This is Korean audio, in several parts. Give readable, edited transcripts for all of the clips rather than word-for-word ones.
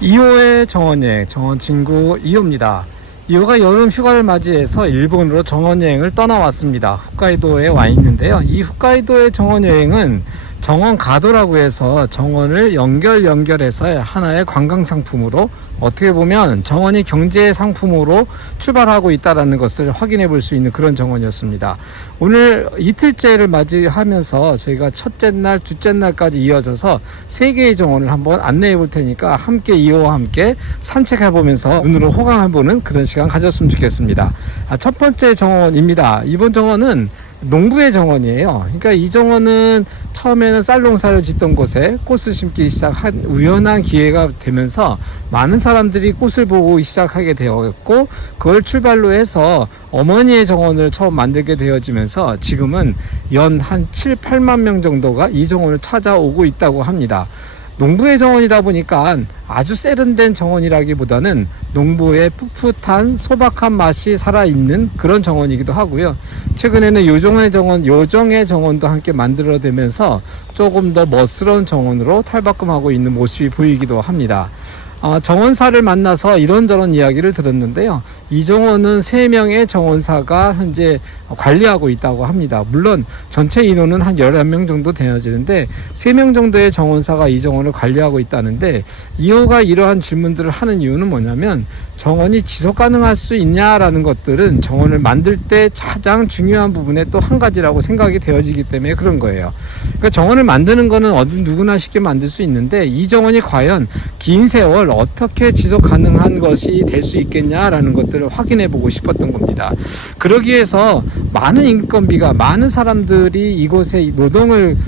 2호의 정원여행, 정원친구 2호입니다. 2호가 여름 휴가를 맞이해서 일본으로 정원여행을 떠나왔습니다. 홋카이도에 와 있는데요. 이 홋카이도의 정원여행은 정원가도라고 해서 정원을 연결해서 하나의 관광상품으로, 어떻게 보면 정원이 경제상품으로 출발하고 있다는 것을 확인해 볼 수 있는 그런 정원이었습니다. 오늘 이틀째를 맞이하면서 저희가 첫째 날, 둘째 날까지 이어져서 3개의 정원을 한번 안내해 볼 테니까 함께 2호와 함께 산책해 보면서 눈으로 호강해 보는 그런 시간 가졌으면 좋겠습니다. 첫 번째 정원입니다. 이번 정원은 농부의 정원이에요. 그러니까 이 정원은 처음에는 쌀농사를 짓던 곳에 꽃을 심기 시작한 우연한 기회가 되면서 많은 사람들이 꽃을 보고 시작하게 되었고, 그걸 출발로 해서 어머니의 정원을 처음 만들게 되어지면서 지금은 연 한 7, 8만 명 정도가 이 정원을 찾아오고 있다고 합니다. 농부의 정원이다 보니까 아주 세련된 정원이라기보다는 농부의 풋풋한 소박한 맛이 살아있는 그런 정원이기도 하고요. 최근에는 요정의 정원도 함께 만들어내면서 조금 더 멋스러운 정원으로 탈바꿈하고 있는 모습이 보이기도 합니다. 정원사를 만나서 이런저런 이야기를 들었는데요. 이 정원은 3명의 정원사가 현재 관리하고 있다고 합니다. 물론 전체 인원은 한 11명 정도 되어지는데 3명 정도의 정원사가 이 정원을 관리하고 있다는데, 2호가 이러한 질문들을 하는 이유는 뭐냐면, 정원이 지속 가능할 수 있냐라는 것들은 정원을 만들 때 가장 중요한 부분의 또 한 가지라고 생각이 되어지기 때문에 그런 거예요. 그러니까 정원을 만드는 거는 어디 누구나 쉽게 만들 수 있는데, 이 정원이 과연 긴 세월 어떻게 지속 가능한 것이 될 수 있겠냐라는 것들을 확인해 보고 싶었던 겁니다. 그러기 위해서 많은 인건비가, 많은 사람들이 이곳에 노동을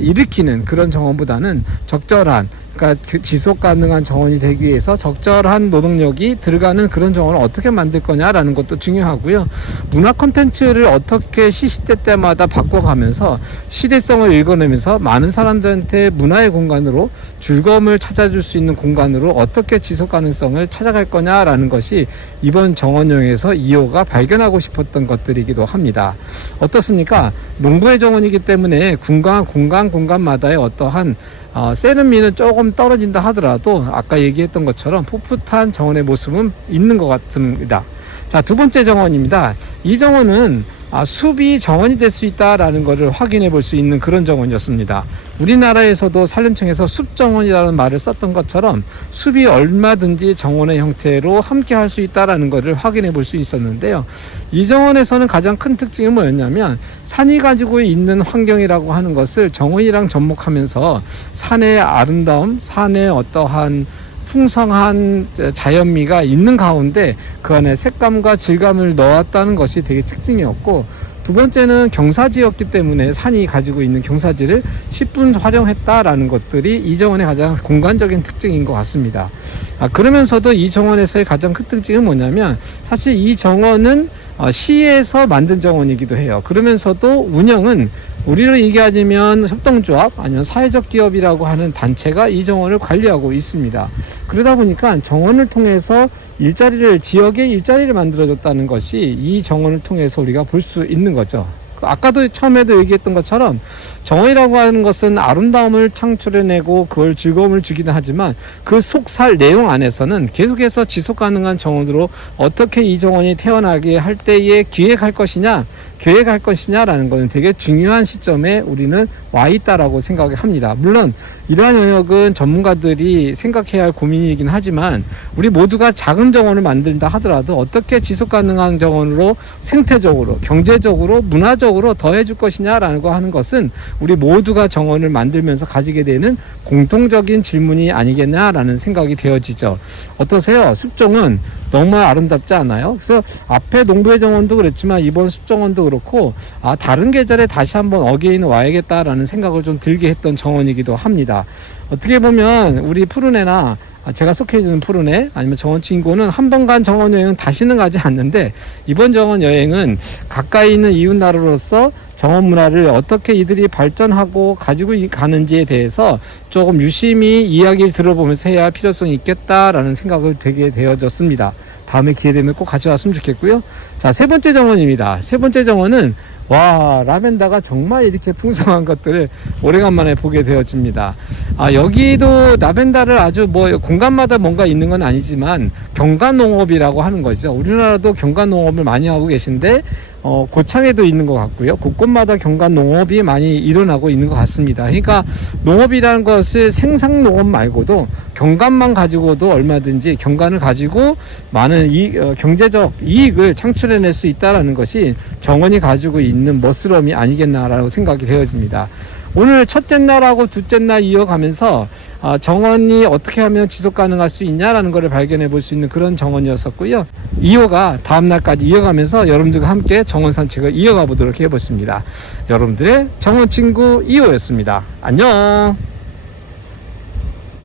일으키는 그런 정원보다는 적절한, 그러니까 지속 가능한 정원이 되기 위해서 적절한 노동력이 들어가는 그런 정원을 어떻게 만들 거냐라는 것도 중요하고요. 문화 콘텐츠를 어떻게 시시때때마다 바꿔가면서 시대성을 읽어내면서 많은 사람들한테 문화의 공간으로 즐거움을 찾아줄 수 있는 공간으로 어떻게 지속 가능성을 찾아갈 거냐라는 것이 이번 정원여행에서 2호가 발견하고 싶었던 것들이기도 합니다. 어떻습니까? 농부의 정원이기 때문에 공간마다의 어떠한 세련미는 조금 떨어진다 하더라도 아까 얘기했던 것처럼 풋풋한 정원의 모습은 있는 것 같습니다. 자, 두 번째 정원입니다. 이 정원은 숲이 정원이 될 수 있다라는 것을 확인해 볼 수 있는 그런 정원이었습니다. 우리나라에서도 산림청에서 숲정원이라는 말을 썼던 것처럼 숲이 얼마든지 정원의 형태로 함께 할 수 있다라는 것을 확인해 볼 수 있었는데요. 이 정원에서는 가장 큰 특징은 뭐였냐면, 산이 가지고 있는 환경이라고 하는 것을 정원이랑 접목하면서 산의 아름다움, 산의 어떠한 풍성한 자연미가 있는 가운데 그 안에 색감과 질감을 넣었다는 것이 되게 특징이었고, 두 번째는 경사지였기 때문에 산이 가지고 있는 경사지를 10분 활용했다라는 것들이 이 정원의 가장 공간적인 특징인 것 같습니다. 그러면서도 이 정원에서의 가장 큰 특징은 뭐냐면, 사실 이 정원은 시에서 만든 정원이기도 해요. 그러면서도 운영은 우리로 얘기하자면 협동조합 아니면 사회적 기업이라고 하는 단체가 이 정원을 관리하고 있습니다. 그러다 보니까 정원을 통해서 지역의 일자리를 만들어줬다는 것이 이 정원을 통해서 우리가 볼 수 있는 거죠. 아까도 처음에도 얘기했던 것처럼 정원이라고 하는 것은 아름다움을 창출해내고 그걸 즐거움을 주기는 하지만 그 속살 내용 안에서는 계속해서 지속 가능한 정원으로 어떻게 이 정원이 태어나게 할 때에 계획할 것이냐라는 것은 되게 중요한 시점에 우리는 와 있다라고 생각을 합니다. 물론 이러한 영역은 전문가들이 생각해야 할 고민이긴 하지만, 우리 모두가 작은 정원을 만든다 하더라도 어떻게 지속 가능한 정원으로 생태적으로, 경제적으로, 문화적으로 더해줄 것이냐라고 하는 것은 우리 모두가 정원을 만들면서 가지게 되는 공통적인 질문이 아니겠냐라는 생각이 되어지죠. 어떠세요? 숲정원 정말 아름답지 않아요? 그래서 앞에 농부의 정원도 그랬지만 이번 숲정원도 그렇고, 다른 계절에 다시 한번 어게인 와야겠다라는 생각을 좀 들게 했던 정원이기도 합니다. 어떻게 보면 우리 푸른애나 제가 속해주는 푸른애 아니면 정원친구는 한 번 간 정원 여행은 다시는 가지 않는데, 이번 정원 여행은 가까이 있는 이웃나라로서 정원 문화를 어떻게 이들이 발전하고 가지고 가는지에 대해서 조금 유심히 이야기를 들어보면서 해야 할 필요성이 있겠다라는 생각을 되게 되어졌습니다. 다음에 기회 되면 꼭 가져왔으면 좋겠고요. 자, 세 번째 정원입니다. 세 번째 정원은 와, 라벤더가 정말 이렇게 풍성한 것들을 오래간만에 보게 되어집니다. 여기도 라벤더를 아주 뭐 공간마다 뭔가 있는 건 아니지만 경관농업이라고 하는 거죠. 우리나라도 경관농업을 많이 하고 계신데 고창에도 있는 것 같고요. 곳곳마다 경관농업이 많이 일어나고 있는 것 같습니다. 그러니까 농업이라는 것을 생산농업 말고도 경관만 가지고도 얼마든지 경관을 가지고 많은 경제적 이익을 창출해낼 수 있다는 것이 정원이 가지고 있는 멋스러움이 아니겠나라고 생각이 되어집니다. 오늘 첫째 날하고 둘째 날 이어가면서 정원이 어떻게 하면 지속 가능할 수 있냐라는 것을 발견해 볼 수 있는 그런 정원이었었고요. 2호가 다음 날까지 이어가면서 여러분들과 함께 정원 산책을 이어가 보도록 해보겠습니다. 여러분들의 정원 친구 2호였습니다. 안녕.